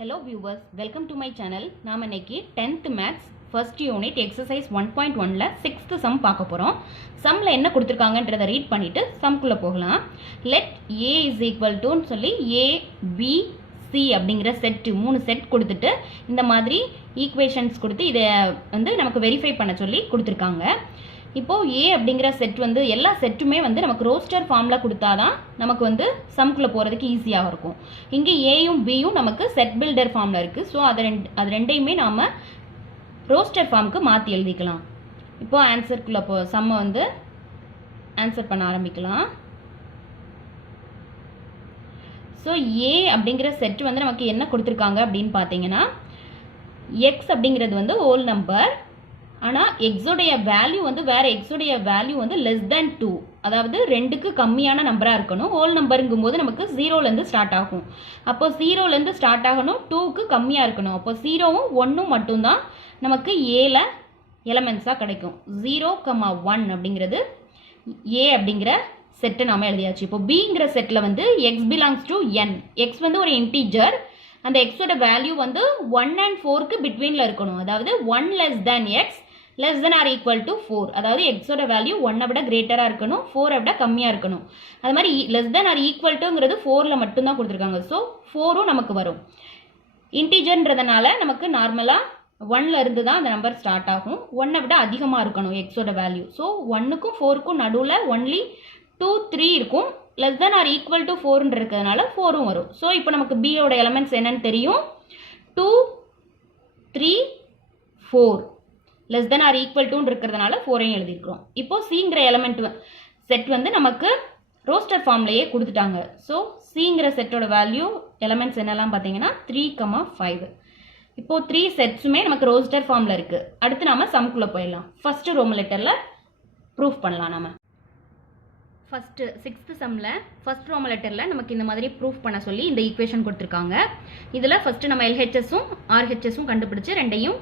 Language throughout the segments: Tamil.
Hello viewers, welcome to my channel. நாம இன்னைக்கு 10th maths first unit exercise 1.1ல 6th sum பார்க்க போறோம். sumல என்ன கொடுத்திருக்காங்கன்றதை ரீட் பண்ணிட்டு sumக்குள்ள போகலாம். let a is equal to சொல்லி a b c அப்படிங்கிற செட் மூணு செட் கொடுத்துட்டு இந்த மாதிரி ஈக்குவேஷன்ஸ் கொடுத்து இதை வந்து நமக்கு வெரிஃபை பண்ண சொல்லி கொடுத்துருக்காங்க. இப்போ a அப்படிங்கிற செட் வந்து எல்லா செட்டுமே வந்து நமக்கு ரோஸ்டர் ஃபார்மில் கொடுத்தாதான் நமக்கு வந்து சம்குள்ளே போகிறதுக்கு ஈஸியாக இருக்கும். இங்கே ஏயும் பியும் நமக்கு செட் பில்டர் ஃபார்மில் இருக்குது. ஸோ அது ரெண்டையுமே நாம் ரோஸ்டர் ஃபார்முக்கு மாற்றி எழுதிக்கலாம். இப்போ ஆன்சருக்குள்ளே சம்மை வந்து ஆன்சர் பண்ண ஆரம்பிக்கலாம். ஸோ ஏ அப்படிங்கிற செட் வந்து நமக்கு என்ன கொடுத்துருக்காங்க அப்படின்னு பார்த்தீங்கன்னா, எக்ஸ் அப்படிங்கிறது வந்து ஹோல் நம்பர், ஆனால் எக்ஸோடைய வேல்யூ வந்து வேறு எக்ஸோடைய வேல்யூ வந்து லெஸ் தேன் 2, அதாவது 2க்கு கம்மியான நம்பராக இருக்கணும். ஹோல் நம்பருங்கும் போது நமக்கு 0லேருந்து ஸ்டார்ட் ஆகும். அப்போ 0லேருந்து ஸ்டார்ட் ஆகணும், 2க்கு கம்மியாக இருக்கணும். அப்போ 0வும் 1ம் மட்டும்தான் நமக்கு ஏல எலமெண்ட்ஸாக கிடைக்கும். 0,1 அப்படிங்கிறது ஏ அப்படிங்கிற செட்டை நாம் எழுதியாச்சு. இப்போ பிங்கிற செட்டில் வந்து X belongs to N. X வந்து ஒரு இன்டீஜர், அந்த எக்ஸோட வேல்யூ வந்து 1 and 4க்கு பிட்வீனில் இருக்கணும். அதாவது 1 less than x less than or equal to 4, அதாவது எக்ஸோட வேல்யூ 1 விட கிரேட்டராக இருக்கணும், 4 விட கம்மியாக இருக்கணும். அது மாதிரி லெஸ் than or equal toங்கிறது 4ல் மட்டும்தான் கொடுத்துருக்காங்க. ஸோ 4ம் நமக்கு வரும். இன்டீஜர்ன்றதுனால நமக்கு நார்மலாக 1ல் இருந்து தான் அந்த நம்பர் ஸ்டார்ட் ஆகும். 1 விட அதிகமாக இருக்கணும் எக்ஸோட வேல்யூ. ஸோ 1க்கும் 4க்கும் நடுவில் ஒன்லி 2, 3 இருக்கும். Less than or equal to 4 இருக்கிறதுனால 4ம் வரும். ஸோ இப்போ நமக்கு பியோட எலமெண்ட்ஸ் என்னன்னு தெரியும். 2, 3, 4 less than or equal to இருக்கிறதுனால 4ஐயும் எழுதியிருக்கிறோம். இப்போ சிங்கிற எலமெண்ட் செட் வந்து நமக்கு ரோஸ்டர் ஃபார்ம்லேயே கொடுத்துட்டாங்க. ஸோ சிங்கிற செட்டோட வேல்யூ எலமெண்ட்ஸ் என்னெல்லாம் பார்த்தீங்கன்னா 3,5. இப்போ 3 செட்ஸுமே நமக்கு ரோஸ்டர் ஃபார்மில் இருக்குது. அடுத்து நாம சம்குள்ளே போயிடலாம். ஃபர்ஸ்ட் ரோம் லெட்டரில் ப்ரூஃப் பண்ணலாம். நாம ஃபஸ்ட்டு 6th சம்மில் ஃபஸ்ட் ரோம் லெட்டரில் நமக்கு இந்த மாதிரி ப்ரூஃப் பண்ண சொல்லி இந்த ஈக்குவேஷன் கொடுத்துருக்காங்க. இதில் ஃபஸ்ட்டு நம்ம எல்ஹெச்எஸும் ஆர்ஹெச்எஸும் கண்டுபிடிச்சி ரெண்டையும்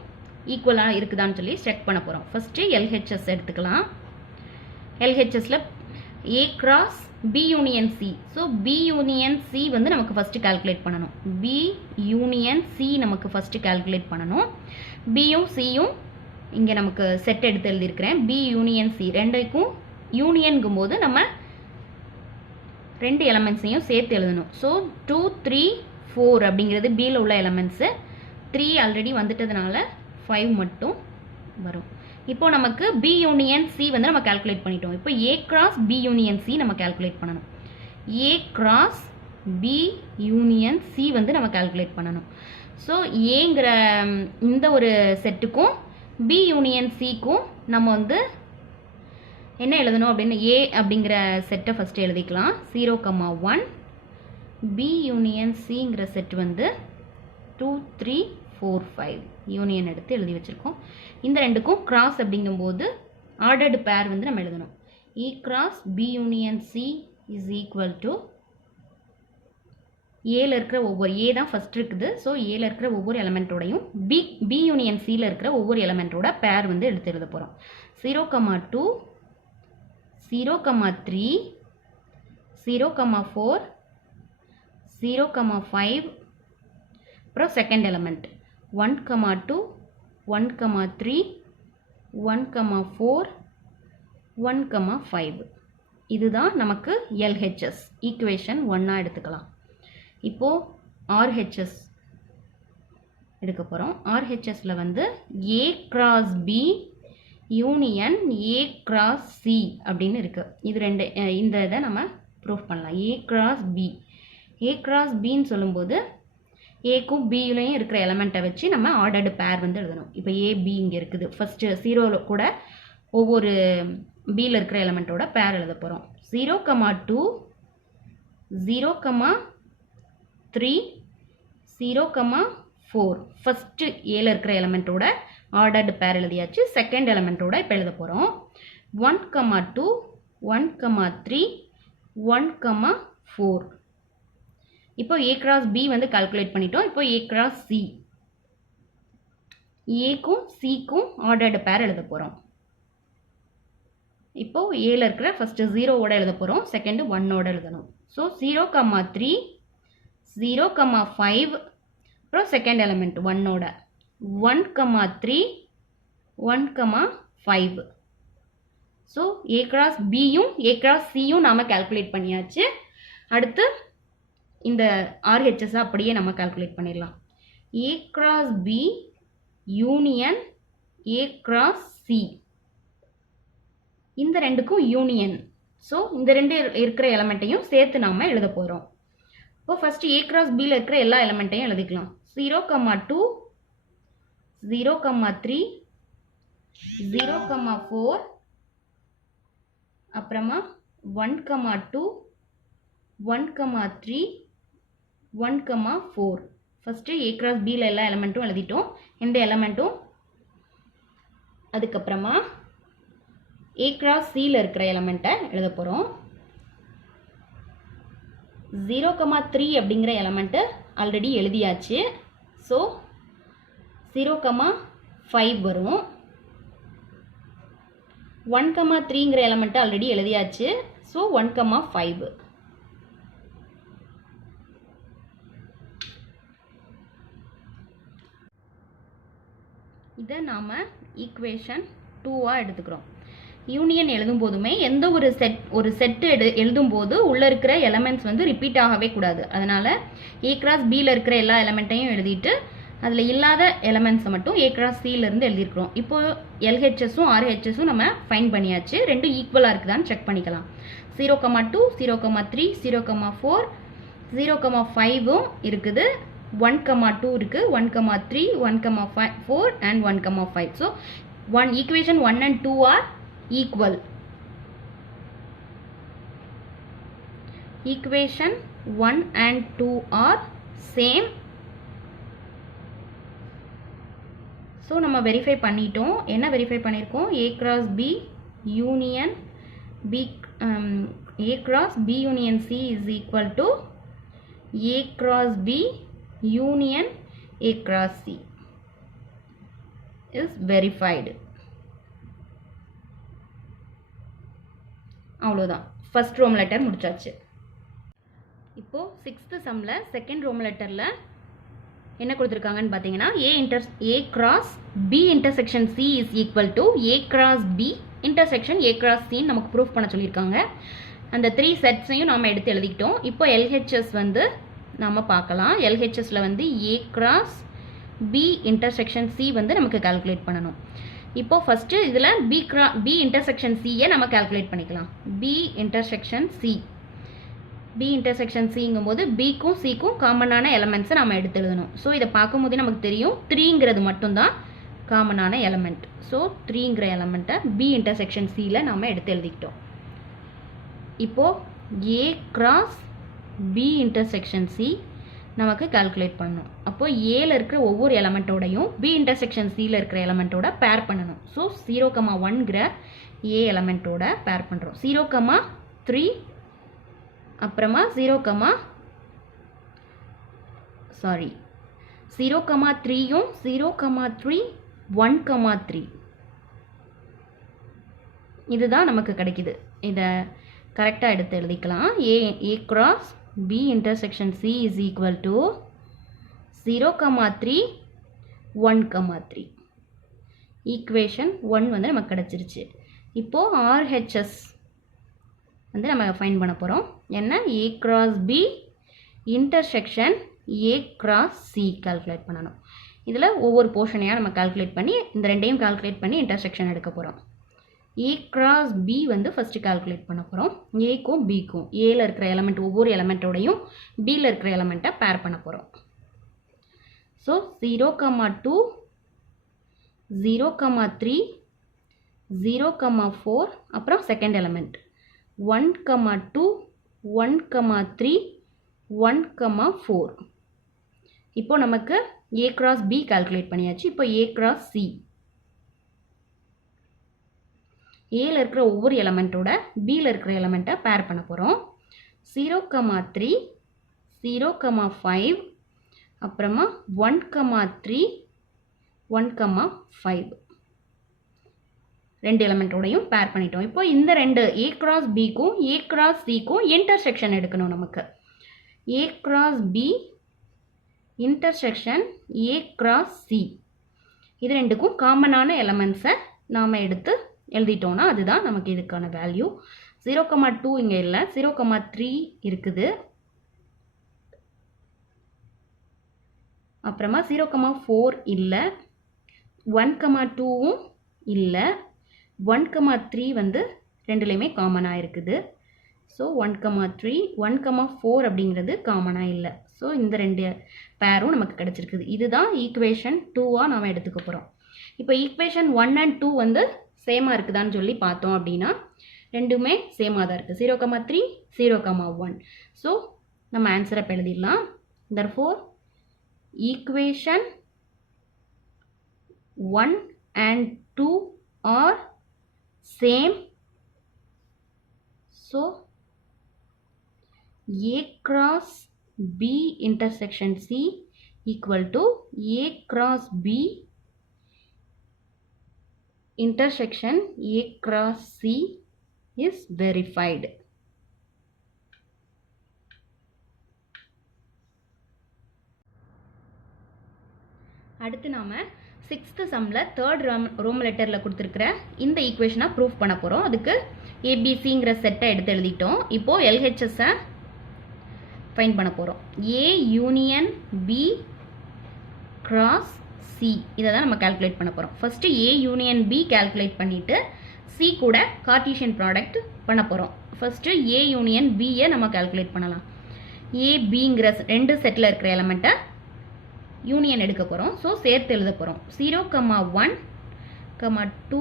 ஈக்குவலாக இருக்குதான்னு சொல்லி செக் பண்ண போகிறோம். ஃபஸ்ட்டு எல்ஹெச்எஸ் எடுத்துக்கலாம். எல்ஹெச்எஸில் A cross B union C. So B union C வந்து நமக்கு ஃபஸ்ட்டு கால்குலேட் பண்ணணும். பி யூனியன் சி நமக்கு ஃபஸ்ட்டு கால்குலேட் பண்ணணும். பியும் சியும் இங்கே நமக்கு செட் எடுத்து எழுதியிருக்கிறேன். பி யூனியன் சி ரெண்டுக்கும் யூனியன்கும் போது நம்ம 2 எலமெண்ட்ஸையும் சேர்த்து எழுதணும். ஸோ 2, 3, 4 அப்படிங்கிறது பியில் உள்ள எலமெண்ட்ஸு. 3 ஆல்ரெடி வந்துட்டதுனால 5 மட்டும் வரும். இப்போ நமக்கு பி யூனியன் சி வந்து நம்ம கால்குலேட் பண்ணிட்டோம். இப்போ A cross B union C நம்ம கால்குலேட் பண்ணணும். A cross B union C வந்து நம்ம கால்குலேட் பண்ணணும். ஸோ ஏங்கிற இந்த ஒரு செட்டுக்கும் பி யூனியன் சிக்கும் நம்ம வந்து என்ன எழுதணும் அப்படின்னு ஏ அப்படிங்கிற செட்டை ஃபஸ்ட்டு எழுதிக்கலாம். 0,1 பி யூனியன் சிங்கிற செட் வந்து 2, 3, 4, 5 யூனியன் எடுத்து எழுதி வச்சுருக்கோம். இந்த ரெண்டுக்கும் கிராஸ் அப்படிங்கும்போது ஆர்டர்டு பேர் வந்து நம்ம எழுதணும். A cross B union C is equal to ஏல இருக்கிற ஒவ்வொரு ஏ தான் ஃபஸ்ட் இருக்குது. ஸோ ஏல இருக்கிற ஒவ்வொரு எலமெண்ட்டோடையும் பி யூனியன் சியில் இருக்கிற ஒவ்வொரு எலமெண்ட்டோட பேர் வந்து எடுத்து எழுத போகிறோம். 0,2 0,3 0,4 0,5 அப்புறம் செகண்ட் எலமெண்ட் 1,2 1,3 1,4 1,5. இதுதான் நமக்கு எல்ஹெச்எஸ் ஈக்குவேஷன் 1 எடுத்துக்கலாம். இப்போது ஆர்ஹெச்எஸ் எடுக்க போகிறோம். ஆர்ஹெச்எஸில் வந்து A cross B union A cross C அப்படின்னு இருக்குது. இது ரெண்டு இந்த இதை நம்ம ப்ரூஃப் பண்ணலாம். A cross B. A cross பின்னு சொல்லும்போது ஏக்கும் பியிலையும் இருக்கிற எலமெண்ட்டை வச்சு நம்ம ஆர்டர்டு பேர் வந்து எழுதணும். இப்போ ஏ பி இங்கே இருக்குது. ஃபஸ்ட்டு 0 கூட ஒவ்வொரு பியில் இருக்கிற எலமெண்ட்டோட பேர் எழுத போகிறோம். 0,2 0,3 0,4 ஃபஸ்ட்டு ஏல இருக்கிற எலமெண்ட்டோட ஆர்டர்டு பேர் எழுதியாச்சு. செகண்ட் எலமெண்ட்டோட இப்போ எழுத போகிறோம். 1,2 1,3 1,4. இப்போ ஏ கிராஸ் பி வந்து கால்குலேட் பண்ணிட்டோம். இப்போ ஏ கிராஸ் சி. ஏக்கும் சிக்கும் ஆர்டர்டு பேர் எழுத போகிறோம். இப்போ ஏல இருக்கிற ஃபஸ்ட்டு 0ஓட எழுத போகிறோம், செகண்டு 1ஓட எழுதணும். ஸோ 0,3 0,5 அப்புறம் செகண்ட் எலமெண்ட் 1ஓட 1,3 1,5. ஸோ ஏ கிராஸ் பியும் ஏ கிராஸ் சியும் நாம் கால்குலேட் பண்ணியாச்சு. அடுத்து இந்த ஆர்ஹெச்எஸ் அப்படியே நம்ம கால்குலேட் பண்ணிடலாம். A cross B union A cross C, இந்த ரெண்டுக்கும் யூனியன். ஸோ இந்த ரெண்டு இருக்கிற எலமெண்ட்டையும் சேர்த்து நாம் எழுத போகிறோம். இப்போ ஃபஸ்ட்டு ஏ கிராஸ் பியில் இருக்கிற எல்லா எலமெண்ட்டையும் எழுதிக்கலாம். 0,2 0,3 0,4 அப்புறமா 1,2 1,3 1,4. ஃபஸ்ட்டு ஏ கிராஸ் பியில் எல்லா எலமெண்ட்டும் எழுதிட்டோம். எந்த எலமெண்ட்டும். அதுக்கப்புறமா ஏ கிராஸ் சியில் இருக்கிற எலமெண்ட்டை எழுத போகிறோம். 0,3 அப்படிங்கிற எலமெண்ட்டு ஆல்ரெடி எழுதியாச்சு. ஸோ 0,5 வரும். 1,3ங்கிற எலமெண்ட்டு ஆல்ரெடி எழுதியாச்சு. ஸோ 1,5. இதை நாம் ஈக்குவேஷன் 2ஆக எடுத்துக்கிறோம். யூனியன் எழுதும் போதுமே எந்த ஒரு செட்டு எழுதும் போது உள்ளே இருக்கிற எலமெண்ட்ஸ் வந்து ரிப்பீட் ஆகவே கூடாது. அதனால் ஏ கிராஸ் பியில் இருக்கிற எல்லா எலமெண்ட்டையும் எழுதிட்டு அதில் இல்லாத எலமெண்ட்ஸை மட்டும் ஏ கிராஸ் சியிலேருந்து எழுதியிருக்கிறோம். இப்போது எல்ஹெச்எஸும் ஆர்ஹெச்எஸும் நம்ம ஃபைன் பண்ணியாச்சு. ரெண்டும் ஈக்குவலாக இருக்குதான்னு செக் பண்ணிக்கலாம். 0,2 0,3 0,4 0,5 இருக்குது. 1,2 இருக்குது. 1,3 1,4 and 1,5. So equation 1 and 2 are equal. Equation 1 and 2 are same. So நம்ம வெரிஃபை பண்ணிட்டோம். என்ன வெரிஃபை பண்ணியிருக்கோம்? A cross B union B A cross B union C is equal to A cross B union A cross C is verified. அவ்வளோதான். ஃபர்ஸ்ட் ரோம் லெட்டர் முடிச்சாச்சு. இப்போது 6th சம்மில் செகண்ட் ரோம் லெட்டரில் என்ன கொடுத்துருக்காங்கன்னு பார்த்தீங்கன்னா A cross B intersection C is equal to A cross B intersection A cross சின்னு நமக்கு ப்ரூஃப் பண்ண சொல்லியிருக்காங்க. அந்த 3 செட்ஸையும் நாம் எடுத்து எழுதிக்கிட்டோம். இப்போ எல்ஹெச்எஸ் வந்து நம்ம பார்க்கலாம். எல்ஹெச்எஸில் வந்து A cross B intersection C வந்து நமக்கு கால்குலேட் பண்ணணும். இப்போ ஃபஸ்ட்டு இதில் பி இன்டர்செக்ஷன் சியை நம்ம கால்குலேட் பண்ணிக்கலாம். பி இன்டர்செக்ஷன் சிங்கும் போது பிக்கும் சிக்கும் காமனான எலமெண்ட்ஸை நம்ம எடுத்து எழுதணும். ஸோ இதை பார்க்கும்போதே நமக்கு தெரியும் 3ங்கிறது மட்டும்தான் காமனான எலமெண்ட். ஸோ 3ங்கிற எலமெண்ட்டை பி இன்டர்செக்ஷன் சியில் நம்ம எடுத்து எழுதிக்கிட்டோம். இப்போது A cross B intersection C நமக்கு கால்குலேட் பண்ணணும். அப்போது ஏல இருக்கிற ஒவ்வொரு எலமெண்ட்டோடையும் பி இன்டர்செக்ஷன் சியில் இருக்கிற எலமெண்ட்டோட பேர் பண்ணணும். ஸோ 0,1ங்கிற ஏ எலமெண்ட்டோட பேர் பண்ணுறோம். 0,3 அப்புறமா 0,3யும் 0,3 1,3 இதுதான் நமக்கு கிடைக்குது. இதை கரெக்டாக எடுத்து எழுதிக்கலாம். A cross B intersection C is equal to 0,3 1,3. Equation 1 வந்து நமக்கு கிடச்சிருச்சு. இப்போது ஆர்ஹெச்எஸ் வந்து நம்ம ஃபைன் பண்ண போகிறோம். என்ன? A cross B intersection A cross C calculate பண்ணணும். இதில் ஒவ்வொரு போர்ஷனையாக நம்ம கால்குலேட் பண்ணி இந்த ரெண்டையும் கால்குலேட் பண்ணி இன்டர்செக்ஷன் எடுக்க போகிறோம். ஏ கிராஸ் பி வந்து ஃபஸ்ட்டு கால்குலேட் பண்ண போகிறோம். ஏக்கும் பிக்கும் ஏல இருக்கிற எலமெண்ட் ஒவ்வொரு எலமெண்ட்டோடையும் பியில் இருக்கிற எலமெண்ட்டை பேர் பண்ண போகிறோம். ஸோ 0,2 0,3 0,4 அப்புறம் செகண்ட் எலமெண்ட் 1,2 1,3 1,4. இப்போ நமக்கு ஏ கிராஸ் பி கால்குலேட் பண்ணியாச்சு. இப்போ ஏ கிராஸ் சி ஏல இருக்கிற ஒவ்வொரு எலமெண்ட்டோட பியில் இருக்கிற எலமெண்ட்டை பேர் பண்ண போகிறோம். 0,3 0,5 அப்புறமா 1,3 1,5 ரெண்டு எலமெண்ட்டோடையும் பேர் பண்ணிட்டோம். இப்போ இந்த ரெண்டு ஏ கிராஸ் பிக்கும் ஏ கிராஸ் சிக்கும் இன்டர்செக்ஷன் எடுக்கணும். நமக்கு A cross B intersection A cross C. இது ரெண்டுக்கும் காமனான எலமெண்ட்ஸை நாம் எடுத்து எழுதிட்டோம்னா அதுதான் நமக்கு இதுக்கான வேல்யூ. 0,2 இங்கே இல்லை, 0,3 இருக்குது. அப்புறமா 0,4 இல்லை, 1,2வும் இல்லை, 1,3 வந்து ரெண்டுலேயுமே காமனாக இருக்குது. ஸோ 1,3, 1,4 அப்படிங்கிறது காமனாக இல்லை. ஸோ இந்த ரெண்டு பேரும் நமக்கு கிடச்சிருக்குது. இதுதான் ஈக்குவேஷன் 2ஆக நாம் எடுத்துக்க போகிறோம். இப்போ ஈக்குவேஷன் 1 and 2 வந்து சேமாக இருக்குதான்னு சொல்லி பார்த்தோம் அப்படின்னா ரெண்டுமே சேமாக தான் இருக்குது. 0,3, 0,1. ஸோ நம்ம ஆன்சரை இப்போ எழுதிடலாம். therefore equation 1 and 2 are same. So A cross B intersection C equal to A cross B intersection A cross C is verified. அடுத்து நாம 6th சம்மில் 3rd ரோம் லெட்டரில் கொடுத்துருக்கிற இந்த ஈக்குவேஷனை ப்ரூஃப் பண்ண போகிறோம். அதுக்கு ஏபிசிங்கிற செட்டை எடுத்து எழுதிட்டோம். இப்போது எல்ஹெச்எஸ்ஸை ஃபைன் பண்ண போகிறோம். A union B cross C இதை தான் நம்ம கால்குலேட் பண்ண போகிறோம். First A union B calculate பண்ணிவிட்டு சி கூட கார்ட்டீசியன் ப்ராடக்ட் பண்ண போகிறோம். ஃபஸ்ட்டு ஏ யூனியன் பியை நம்ம கால்குலேட் பண்ணலாம். ஏபிங்கிற ரெண்டு செட்டில் இருக்கிற எலமெண்ட்டை யூனியன் எடுக்க போகிறோம். ஸோ சேர்த்து எழுத போகிறோம். 0,1, 2,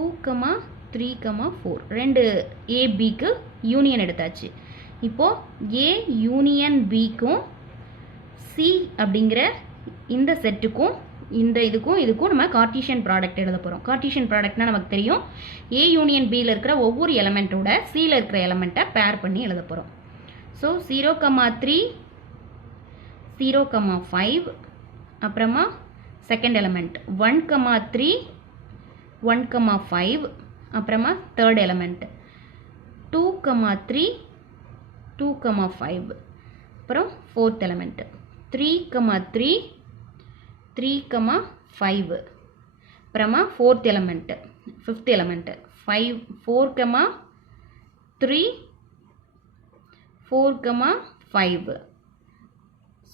3, 4 ரெண்டு ஏபிக்கு யூனியன் எடுத்தாச்சு. இப்போது ஏ யூனியன் பிக்கும் சி அப்படிங்கிற இந்த செட்டுக்கும் இந்த இதுக்கும் நம்ம கார்ட்டீசியன் ப்ராடக்ட் எழுத போகிறோம். கார்ட்டீசியன் ப்ராடக்ட்னா நமக்கு தெரியும். ஏ யூனியன் பியில் இருக்கிற ஒவ்வொரு எலமெண்ட்டோட சியில் இருக்கிற எலமெண்ட்டை பேர் பண்ணி எழுத போகிறோம். ஸோ 0,3, 0,5 அப்புறமா செகண்ட் எலமெண்ட் 1,3, 1,5 அப்புறமா தேர்ட் எலமெண்ட் 2,3, 2,5 அப்புறம் ஃபோர்த் எலமெண்ட் 3,3, 3,5 அப்புறமா fourth element fifth element 4,3, 4,5.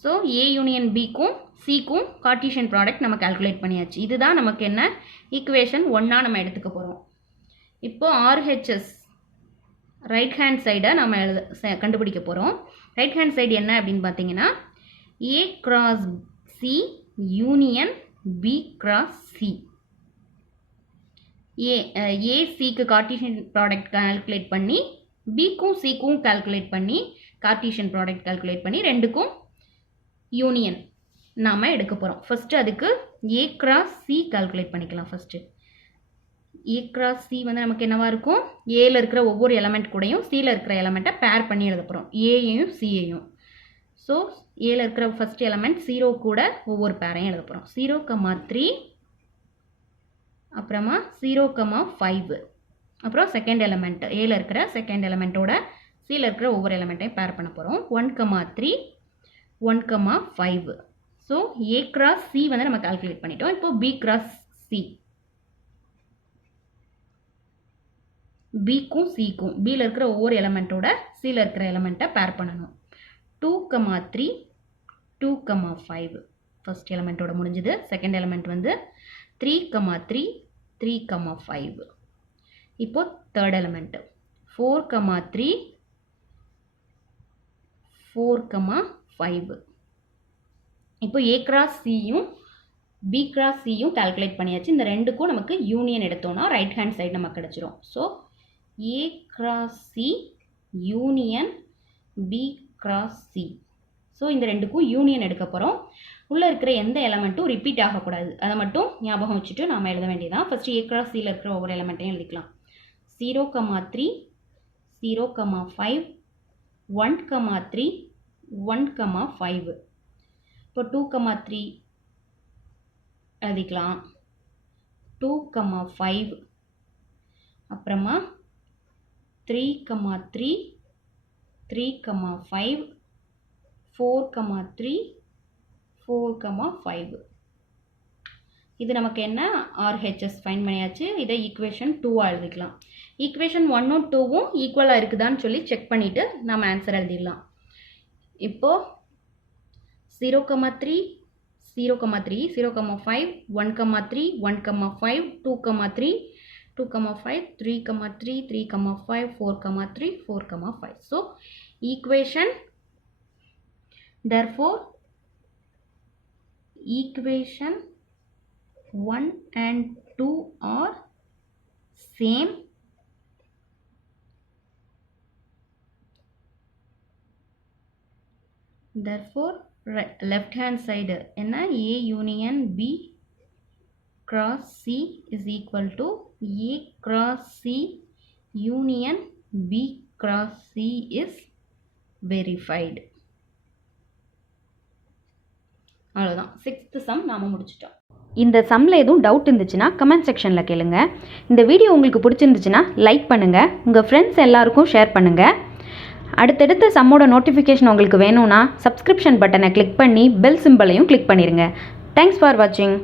So A union பிக்கும் சிக்கும் கார்ட்டீசியன் ப்ராடக்ட் நம்ம கால்குலேட் பண்ணியாச்சு. இதுதான் நமக்கு என்ன ஈக்குவேஷன் 1ஆ நம்ம எடுத்துக்க போகிறோம். இப்போது ஆர்ஹெச்எஸ் ரைட் ஹேண்ட் சைடை நம்ம கண்டுபிடிக்க போகிறோம். ரைட் ஹேண்ட் சைடு என்ன அப்படின்னு பார்த்தீங்கன்னா A cross C union B cross C. ஏசிக்கு கார்ட்டீசியன் ப்ராடக்ட் கால்குலேட் பண்ணி பிக்கும் சிக்கும் கால்குலேட் பண்ணி கார்ட்டீசியன் ப்ராடக்ட் கால்குலேட் பண்ணி ரெண்டுக்கும் யூனியன் நாம் எடுக்க போகிறோம். ஃபஸ்ட்டு அதுக்கு ஏ கிராஸ் சி கால்குலேட் பண்ணிக்கலாம். ஃபஸ்ட்டு ஏ கிராஸ் சி வந்து நமக்கு என்னவா இருக்கும், ஏல இருக்கிற ஒவ்வொரு எலமெண்ட் கூடயும் சியில் இருக்கிற எலமெண்ட்டை பேர் பண்ணி எழுத போகிறோம், ஏயையும் சியையும். ஸோ ஏல இருக்கிற ஃபஸ்ட் எலமெண்ட் 0 கூட ஒவ்வொரு பேரையும் எழுத போகிறோம். 0,3 அப்புறமா 0,5 அப்புறம் செகண்ட் எலமெண்ட் ஏல இருக்கிற செகண்ட் எலமெண்ட்டோட சியில் இருக்கிற ஒவ்வொரு எலமெண்ட்டையும் பேர் பண்ண போகிறோம். 1,3, 1,5. ஸோ ஏ கிராஸ் சி வந்து நம்ம கால்குலேட் பண்ணிட்டோம். இப்போ பி கிராஸ் சி, பிக்கும் சிக்கும் பியில் இருக்கிற ஒவ்வொரு எலமெண்ட்டோட சியில் இருக்கிற எலமெண்ட்டை பேர் பண்ணணும். 2,3, 2,5 ஃபர்ஸ்ட் எலமெண்ட்டோட முடிஞ்சது. செகண்ட் எலமெண்ட் வந்து 3,3, 3,5. இப்போ தேர்ட் எலமெண்ட் 4,3, 4,5. இப்போ ஏ கிராஸ் சியும் பி கிராஸ் சியும் கால்குலேட் பண்ணியாச்சு. இந்த ரெண்டுக்கும் நமக்கு யூனியன் எடுத்தோம்னா ரைட் ஹேண்ட் சைடு நமக்கு கிடச்சிரும். So A cross C union B cross C. So இந்த ரெண்டுக்கும் யூனியன் எடுக்க போகிறோம். உள்ளே இருக்கிற எந்த எலமெண்ட்டும் ரிப்பீட் ஆகக்கூடாது, அதை மட்டும் ஞாபகம் வச்சுட்டு நாம் எழுத வேண்டியதான். ஃபஸ்ட்டு ஏ கிராஸ் சியில் இருக்கிற ஒவ்வொரு எலமெண்ட்டையும் எழுதிக்கலாம். 0,3, 0,5, 1,3, 1,5. இப்போ 2,3 எழுதிக்கலாம். 2,5 அப்புறமா 3,3, 3,5, 4,3, 4, 5. இது நமக்கு என்ன RHS ஃபைண்ட் பண்ணியாச்சு. இதை ஈக்குவேஷன் 2 எழுதிக்கலாம். ஈக்குவேஷன் 1ம் 2ம் ஈக்குவலாக இருக்குதான்னு சொல்லி செக் பண்ணிவிட்டு நம்ம ஆன்சர் எழுதிடலாம். இப்போது 0,3, 0,3, 0,5, 1,3, 1,5, 2,3, 2,5, 3,3, 3,5, 4,3, 4,5. So equation, therefore equation 1 and 2 are same. Therefore left hand side என்ன A union B cross C is equal to A cross C union B cross C is verified. அவ்வளோதான். 6th சம் நாம முடிச்சிட்டோம். இந்த சம்மில் எதுவும் டவுட் இருந்துச்சுன்னா கமெண்ட் செக்ஷனில் கேளுங்க. இந்த வீடியோ உங்களுக்கு பிடிச்சிருந்துச்சுன்னா லைக் பண்ணுங்கள், உங்கள் ஃப்ரெண்ட்ஸ் எல்லாருக்கும் ஷேர் பண்ணுங்கள். அடுத்தடுத்த சம்மோட நோட்டிஃபிகேஷன் உங்களுக்கு வேணும்னா சப்ஸ்கிரிப்ஷன் பட்டனை கிளிக் பண்ணி பெல் சிம்பலையும் கிளிக் பண்ணிடுங்க. தேங்க்ஸ் ஃபார் வாட்சிங்.